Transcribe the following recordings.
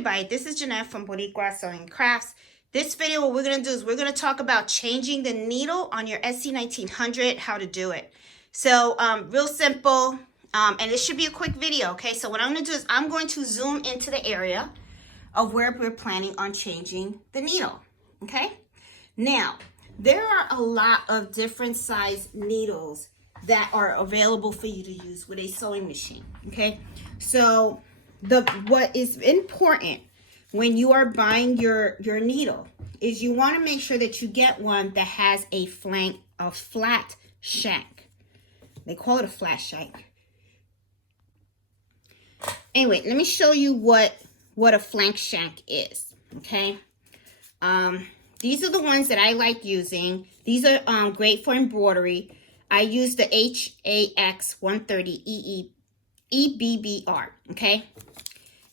everybody, this is Jeanette from Boricua Sewing Crafts. This video, what we're going to do is we're going to talk about changing the needle on your SE1900, how to do it. So real simple, and this should be a quick video, okay? So what I'm going to do is I'm going to zoom into the area of where we're planning on changing the needle, okay? Now, there are a lot of different size needles that are available for you to use with a sewing machine, okay? So what is important when you are buying your needle is you want to make sure that you get one that has a flat shank. They call it a flat shank. Anyway, let me show you what a flank shank is, okay? These are the ones that I like using. These are great for embroidery. I use the HAX 130 EBBR, okay?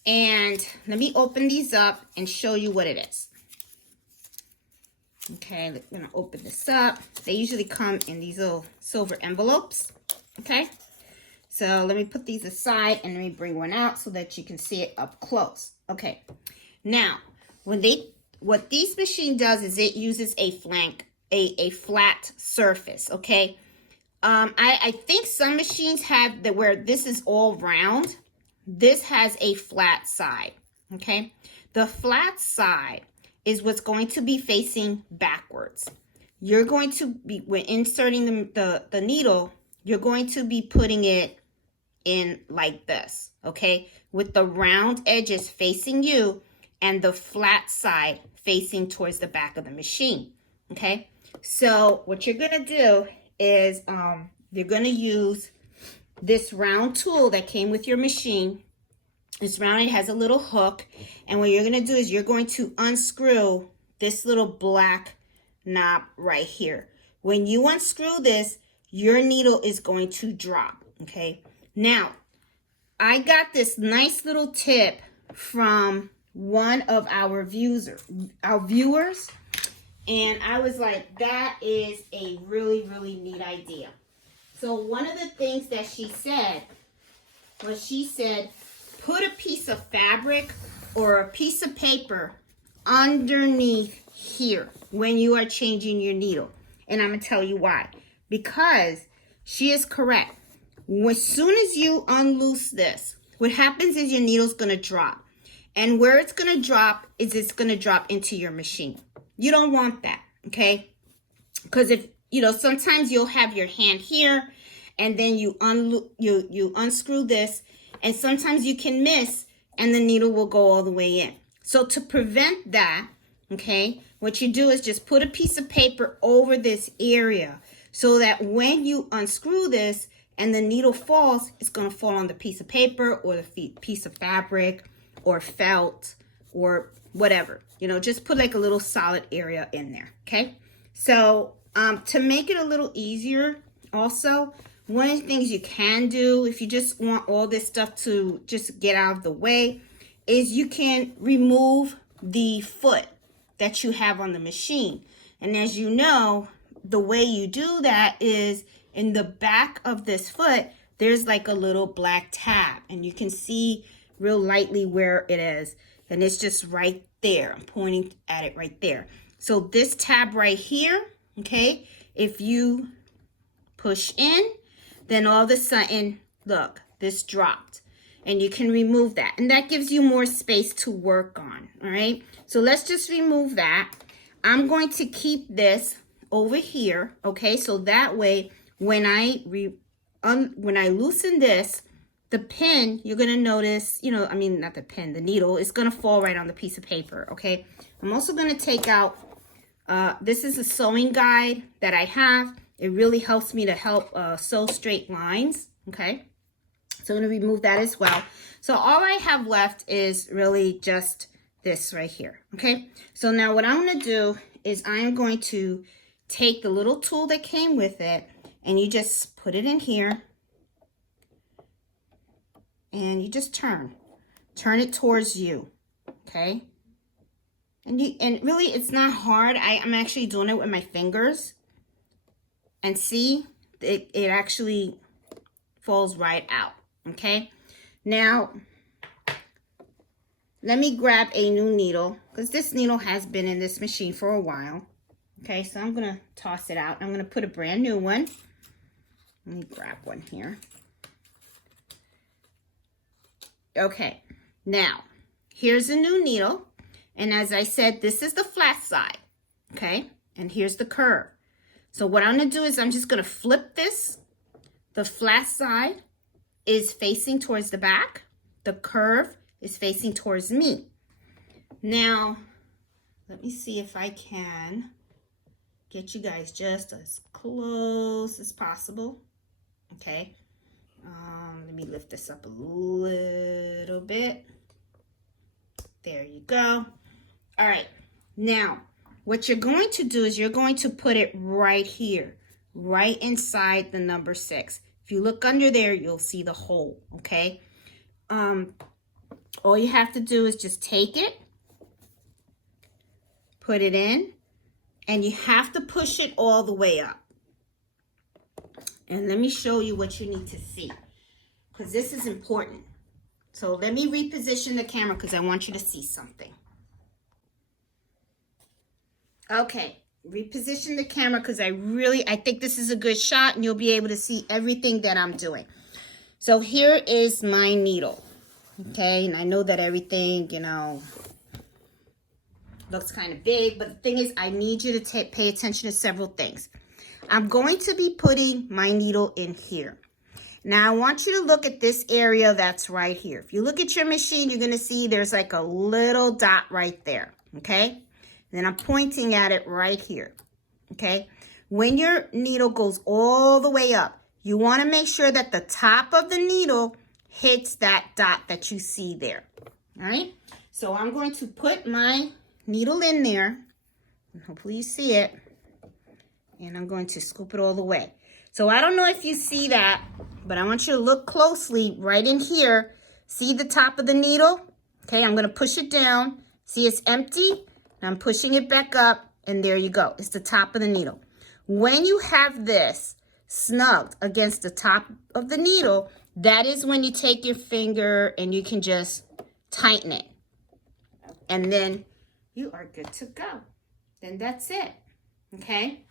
And let me open these up and show you what it is. Okay, I'm gonna open this up. They usually come in these little silver envelopes, okay? So let me put these aside and let me bring one out so that you can see it up close. Okay, now what this machine does is it uses a flat surface, okay? I think some machines have that where this is all round. This has a flat side, okay? The flat side is what's going to be facing backwards. You're going to be, when inserting the needle, you're going to be putting it in like this, okay? With the round edges facing you and the flat side facing towards the back of the machine, okay? So what you're gonna do is you're gonna use this round tool that came with your machine. It's round, it has a little hook, and what you're gonna do is you're going to unscrew this little black knob right here. When you unscrew this, your needle is going to drop, okay? Now, I got this nice little tip from one of our viewers, and I was like, that is a really, really neat idea. So one of the things that she said was put a piece of fabric or a piece of paper underneath here when you are changing your needle. And I'm going to tell you why. Because she is correct. As soon as you unloose this, what happens is your needle's going to drop. And where it's going to drop is it's going to drop into your machine. You don't want that, okay? Because if, sometimes you'll have your hand here and then you unscrew this, and sometimes you can miss and the needle will go all the way in. So to prevent that, okay, what you do is just put a piece of paper over this area so that when you unscrew this and the needle falls, it's going to fall on the piece of paper or the piece of fabric or felt or whatever. Just put like a little solid area in there, okay? So to make it a little easier also, one of the things you can do if you just want all this stuff to just get out of the way is you can remove the foot that you have on the machine. And as you know, the way you do that is in the back of this foot, there's like a little black tab, and you can see real lightly where it is. And it's just right there. I'm pointing at it right there. So this tab right here, okay, if you push in, then all of a sudden, look, this dropped. And you can remove that. And that gives you more space to work on, all right? So let's just remove that. I'm going to keep this over here, okay? So that way, when I loosen this, the pin, you're going to notice, not the pin, the needle is going to fall right on the piece of paper, okay? I'm also going to take out, this is a sewing guide that I have. It really helps me to sew straight lines, okay? So I'm going to remove that as well. So all I have left is really just this right here, okay? So now what I'm going to do is I'm going to take the little tool that came with it, and you just put it in here, and you just turn it towards you, okay? And really it's not hard. I'm actually doing it with my fingers. And see, it actually falls right out, okay? Now, let me grab a new needle, because this needle has been in this machine for a while. Okay, so I'm going to toss it out. I'm going to put a brand new one. Let me grab one here. Okay, now, here's a new needle. And as I said, this is the flat side. Okay, and here's the curve. So what I'm going to do is I'm just going to flip this. The flat side is facing towards the back. The curve is facing towards me. Now, let me see if I can get you guys just as close as possible. Okay. Let me lift this up a little bit. There you go. All right. Now, what you're going to do is you're going to put it right here, right inside the number 6. If you look under there, you'll see the hole, okay? All you have to do is just take it, put it in, and you have to push it all the way up. And let me show you what you need to see, because this is important. So let me reposition the camera because I want you to see something. Okay, reposition the camera because I think this is a good shot and you'll be able to see everything that I'm doing. So here is my needle. Okay, and I know that everything, you know, looks kind of big, but the thing is I need you to pay attention to several things. I'm going to be putting my needle in here. Now I want you to look at this area that's right here. If you look at your machine, you're going to see there's like a little dot right there, okay? Then I'm pointing at it right here, okay? When your needle goes all the way up, you want to make sure that the top of the needle hits that dot that you see there, all right? So I'm going to put my needle in there, and hopefully you see it, and I'm going to scoop it all the way. So I don't know if you see that, but I want you to look closely right in here. See the top of the needle? Okay, I'm going to push it down. See, it's empty. And I'm pushing it back up, and there you go. It's the top of the needle. When you have this snugged against the top of the needle, that is when you take your finger and you can just tighten it. And then you are good to go. Then that's it. Okay?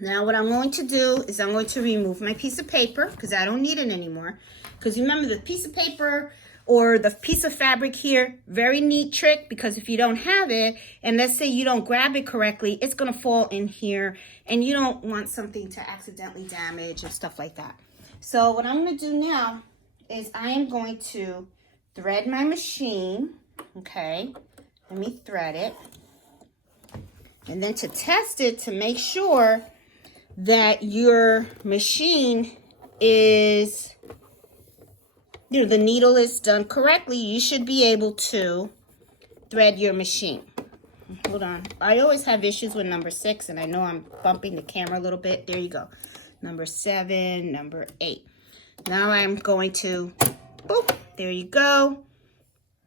Now what I'm going to do is I'm going to remove my piece of paper because I don't need it anymore. Because remember, the piece of paper or the piece of fabric here, very neat trick, because if you don't have it, and let's say you don't grab it correctly, it's going to fall in here, and you don't want something to accidentally damage and stuff like that. So what I'm going to do now is I am going to thread my machine, okay? Let me thread it. And then to test it, to make sure that your machine is, you know, the needle is done correctly, you should be able to thread your machine. Hold on. I always have issues with number 6, and I know I'm bumping the camera a little bit. There you go. Number 7, number 8. Now I'm going to, boop, there you go,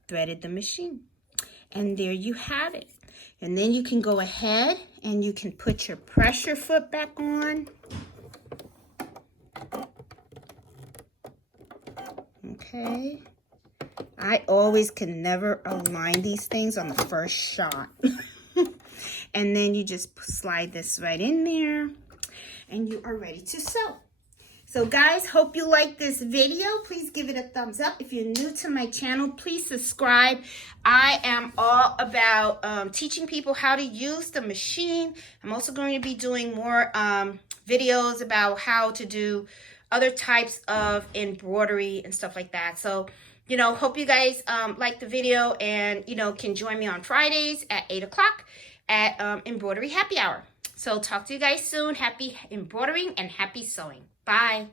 threaded the machine. And there you have it. And then you can go ahead and you can put your pressure foot back on. Okay. I always can never align these things on the first shot. And then you just slide this right in there and you are ready to sew. So guys, hope you like this video. Please give it a thumbs up. If you're new to my channel, please subscribe. I am all about teaching people how to use the machine. I'm also going to be doing more videos about how to do other types of embroidery and stuff like that. So, you know, hope you guys like the video and, you know, can join me on Fridays at 8 o'clock at Embroidery Happy Hour. So talk to you guys soon. Happy embroidering and happy sewing. Bye.